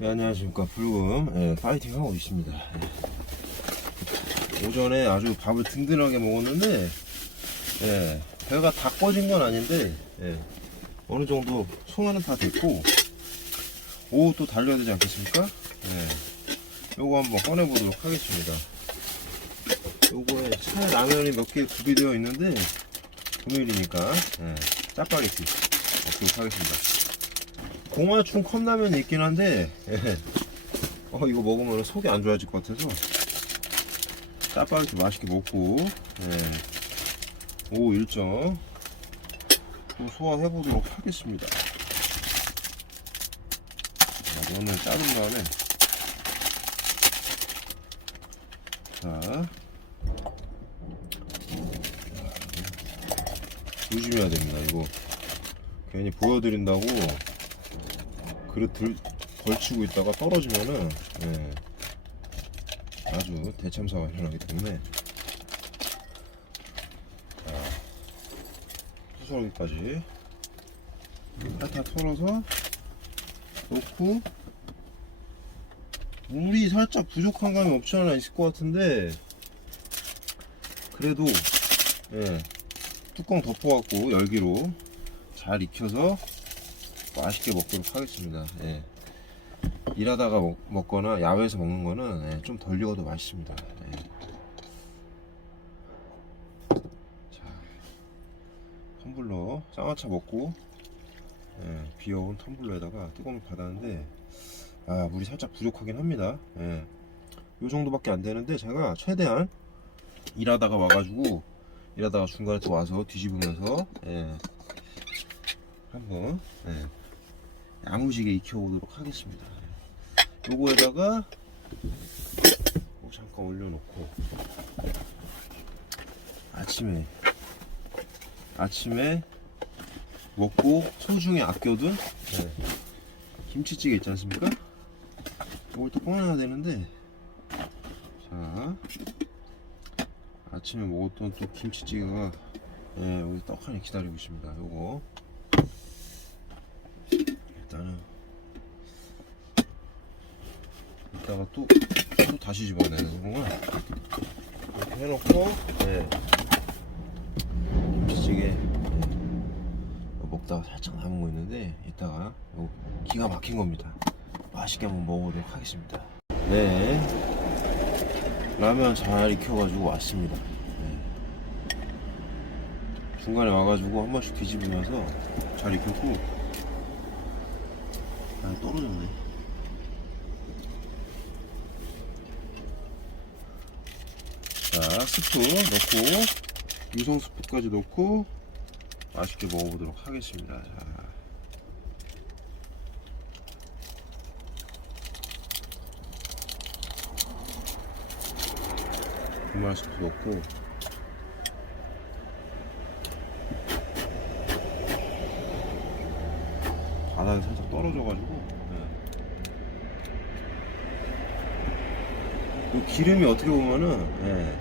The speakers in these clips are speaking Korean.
네, 안녕하십니까. 불금. 예, 파이팅 하고 있습니다. 예. 오전에 아주 밥을 든든하게 먹었는데 예, 배가 다 꺼진 건 아닌데 예, 어느 정도 소화는 다 됐고 오후 또 달려야 되지 않겠습니까? 예, 요거 한번 꺼내 보도록 하겠습니다. 요거에 차에 라면이 몇 개 구비되어 있는데 금요일이니까 예, 짜파게티 먹도록 하겠습니다 고마춘 컵라면이 있긴 한데 예. 어 이거 먹으면 속이 안 좋아질 것 같아서. 짜파게티 맛있게 먹고 예. 오후 일정. 또 소화해 보도록 하겠습니다. 자, 면을 자른 다음에. 자 조심해야 됩니다 이거. 괜히 보여드린다고 그릇 들, 걸치고 있다가 떨어지면은 예, 아주 대참사가 일어나기 때문에. 자, 수설기까지. 다 털어서 넣고. 물이 살짝 부족한 감이 없지 않아 있을 것 같은데 그래도 예, 뚜껑 덮어갖고 열기로 잘 익혀서 맛있게 먹도록 하겠습니다. 예. 일하다가 먹, 먹거나 야외에서 먹는 거는 예, 좀덜 익어도 맛있습니다. 예. 자, 텀블러 쌍화차 먹고 예, 비어온 텀블러에다가 뜨거운 물 받았는데 아 물이 살짝 부족하긴 합니다. 예. 요 정도밖에 안 되는데 제가 최대한 일하다가 와가지고 일하다가 중간에 또 와서 뒤집으면서 예, 한번 예, 야무지게 익혀보도록 하겠습니다. 요거에다가 뭐 잠깐 올려놓고 아침에 아침에 먹고 소중히 아껴둔 예, 김치찌개 있지 않습니까? 이걸 또 꺼내야 되는데 자 아침에 먹었던 또 김치찌개가 예, 여기 떡하니 기다리고 있습니다. 요거 일단은 이따가 또, 또 다시 집어내는 거구나 이렇게 해놓고 예. 김치찌개 예. 먹다가 살짝 남은 거 있는데 이따가 요 기가 막힌 겁니다 맛있게 한번 먹어보도록 하겠습니다 네 라면 잘 익혀가지고 왔습니다 네. 중간에 와가지고 한 번씩 뒤집으면서 잘 익혔고 아 떨어졌네. 자 스프 넣고 유성 스프까지 넣고 맛있게 먹어보도록 하겠습니다. 자. 분말 스프 넣고 바닥에 살짝 떨어져가지고 예. 이 기름이 어떻게 보면은 예,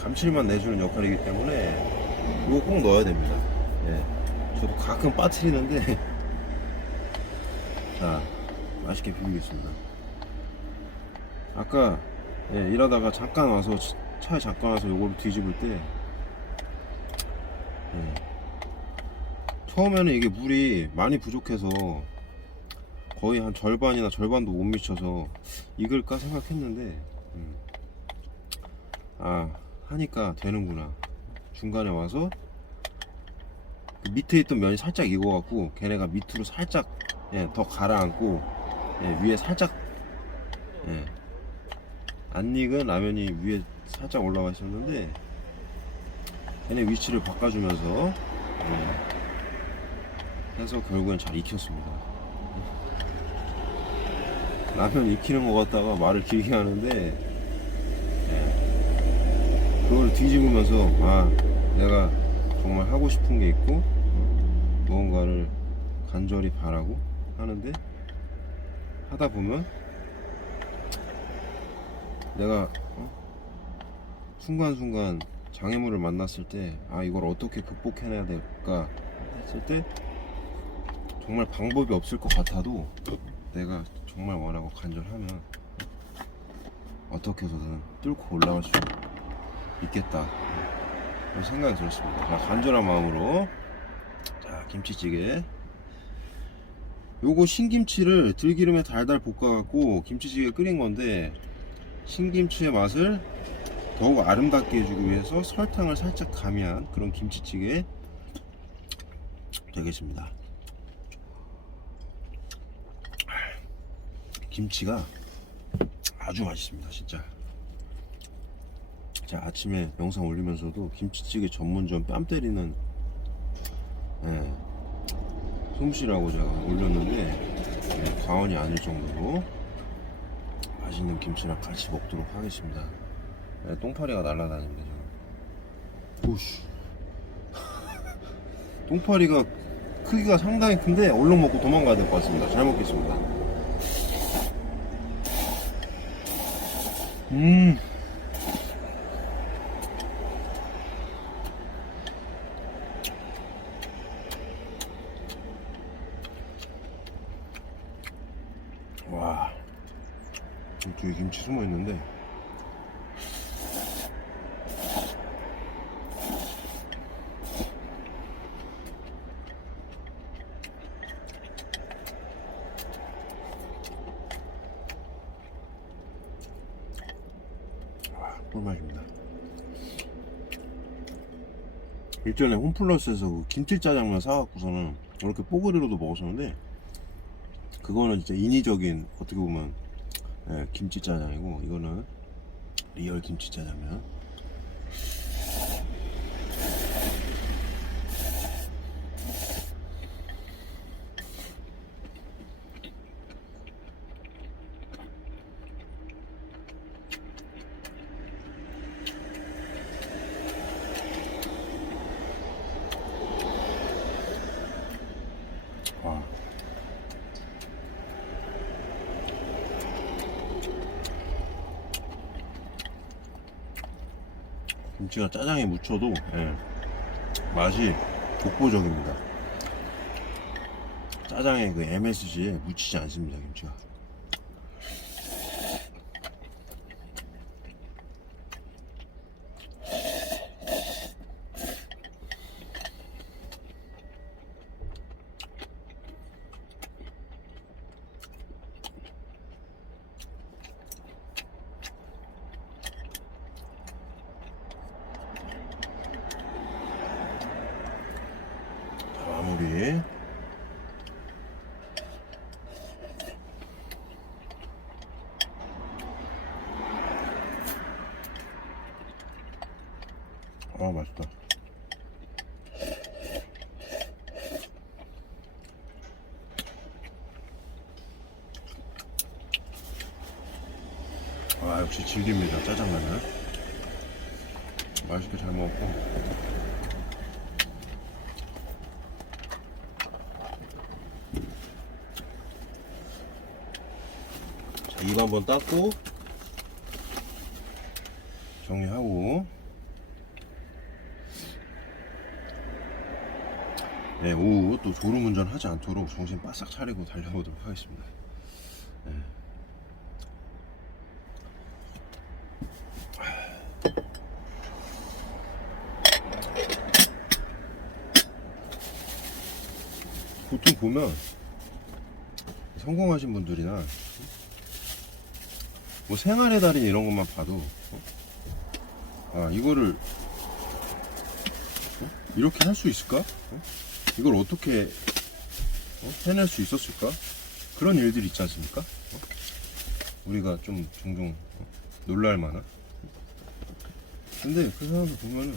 감칠맛 내주는 역할이기 때문에 이거 꼭 넣어야 됩니다. 예. 저도 가끔 빠뜨리는데 자 맛있게 비비겠습니다. 아까 예, 일하다가 잠깐 와서 차- 차에 잠깐 와서 요거를 뒤집을 때 예. 처음에는 이게 물이 많이 부족해서 거의 한 절반이나 절반도 못 미쳐서 익을까 생각했는데 음. 아 하니까 되는구나 중간에 와서 그 밑에 있던 면이 살짝 익어갖고 걔네가 밑으로 살짝 예, 더 가라앉고 예, 위에 살짝 예, 안 익은 라면이 위에 살짝 올라와 있었는데 걔네 위치를 바꿔주면서 예, 해서 결국엔 잘 익혔습니다. 라면 익히는 것 같다가 말을 길게 하는데 예, 그걸 뒤집으면서 아 내가 정말 하고 싶은 게 있고 어, 무언가를 간절히 바라고 하는데 하다 보면 내가 어, 순간순간 장애물을 만났을 때 아 이걸 어떻게 극복해내야 될까 했을 때 정말 방법이 없을 것 같아도 내가 정말 원하고 간절하면 어떻게 해서든 뚫고 올라갈 수 있겠다 그런 생각이 들었습니다. 자, 간절한 마음으로 자 김치찌개 요거 신김치를 들기름에 달달 볶아갖고 김치찌개 끓인 건데 신김치의 맛을 더욱 아름답게 해주기 위해서 설탕을 살짝 가미한 그런 김치찌개 되겠습니다. 김치가 아주 맛있습니다, 진짜. 자, 아침에 영상 올리면서도 김치찌개 전문점 뺨 때리는 예, 솜씨라고 제가 올렸는데 예, 과언이 아닐 정도로 맛있는 김치랑 같이 먹도록 하겠습니다. 예, 똥파리가 날아다닙니다, 지금. 오씨. 똥파리가 크기가 상당히 큰데 얼른 먹고 도망가야 될 것 같습니다. 잘 먹겠습니다. 음. 와. 뒤에 김치 숨어 있는데. 와, 꿀맛입니다. 일전에 홈플러스에서 그 김치짜장면 사갖고서는 이렇게 뽀글이로도 먹었었는데 그거는 진짜 인위적인 어떻게 보면 예, 김치짜장이고 이거는 리얼 김치짜장면 와. 김치가 짜장에 묻혀도 예, 맛이 독보적입니다. 짜장의 그 MSG에 묻히지 않습니다, 김치가. 자, 마무리. 아, 맛있다. 아, 역시 질깁니다, 짜장면은. 맛있게 잘 먹었고. 자, 입 한번 닦고 정리하고 네, 오후 또 졸음운전 하지 않도록 정신 바싹 차리고 달려보도록 하겠습니다. 네. 보통 보면 성공하신 분들이나 뭐 생활의 달인 이런 것만 봐도 어? 아 이거를 어? 이렇게 할 수 있을까? 어? 이걸 어떻게 어? 해낼 수 있었을까? 그런 일들이 있지 않습니까? 어? 우리가 좀 종종 어? 놀랄 만한 근데 그 사람들 보면은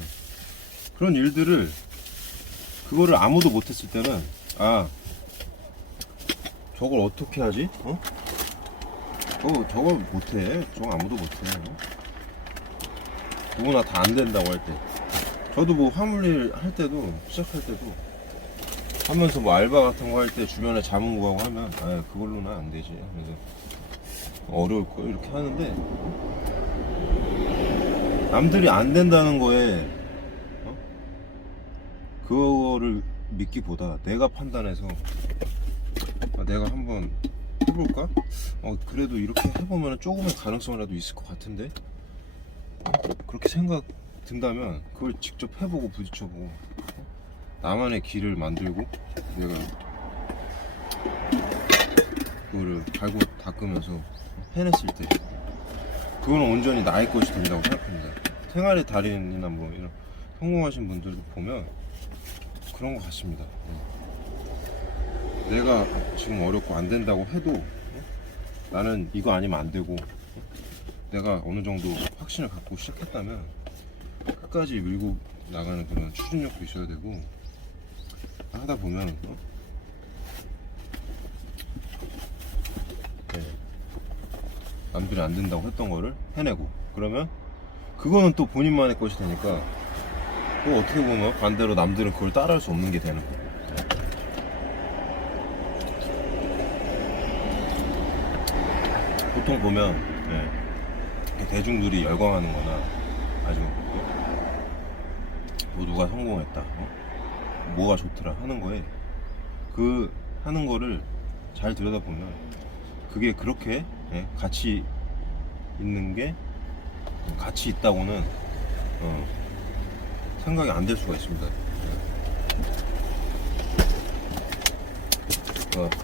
그런 일들을 그거를 아무도 못했을 때는 아 저걸 어떻게 하지? 어? 어, 저거 못해. 저거 아무도 못해. 누구나 다 안 된다고 할 때. 저도 뭐 화물일 할 때도, 시작할 때도, 하면서 뭐 알바 같은 거 할 때 주변에 자문 구하고 하면, 아, 그걸로는 안 되지. 그래서 어려울 거 이렇게 하는데, 남들이 안 된다는 거에, 어? 그거를 믿기보다 내가 판단해서, 아, 내가 한번 해볼까? 어 그래도 이렇게 해보면 조금의 가능성이라도 있을 것 같은데 어? 그렇게 생각 든다면 그걸 직접 해보고 부딪혀보고 어? 나만의 길을 만들고 내가 그거를 갈고 닦으면서 해냈을 때 그거는 온전히 나의 것이 된다고 생각합니다 생활의 달인이나 뭐 이런 성공하신 분들도 보면 그런 것 같습니다 네. 내가 지금 어렵고 안 된다고 해도 어? 나는 이거 아니면 안 되고 어? 내가 어느 정도 확신을 갖고 시작했다면 끝까지 밀고 나가는 그런 추진력도 있어야 되고 하다 보면 어? 네. 남들이 안 된다고 했던 거를 해내고 그러면 그거는 또 본인만의 것이 되니까 또 어떻게 보면 반대로 남들은 그걸 따라할 수 없는 게 되는 거예요. 보통 보면 예, 대중들이 열광하는 거나 아주 뭐 누가 성공했다 어? 뭐가 좋더라 하는 거에 그 하는 거를 잘 들여다보면 그게 그렇게 예, 가치 있는 게 가치 있다고는 어, 생각이 안 될 수가 있습니다. 그러니까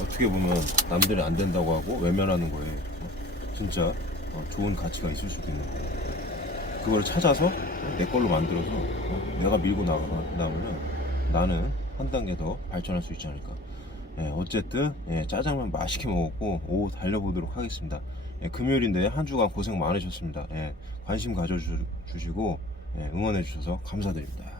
어떻게 보면 남들이 안 된다고 하고 외면하는 거에 어, 진짜 어, 좋은 가치가 있을 수도 있는 거예요. 그걸 찾아서 내 걸로 만들어서 어, 내가 밀고 나가면 나는 한 단계 더 발전할 수 있지 않을까. 예, 어쨌든 예, 짜장면 맛있게 먹었고 오후 달려보도록 하겠습니다. 예, 금요일인데 한 주간 고생 많으셨습니다. 예, 관심 가져주시고 예, 응원해 주셔서 감사드립니다.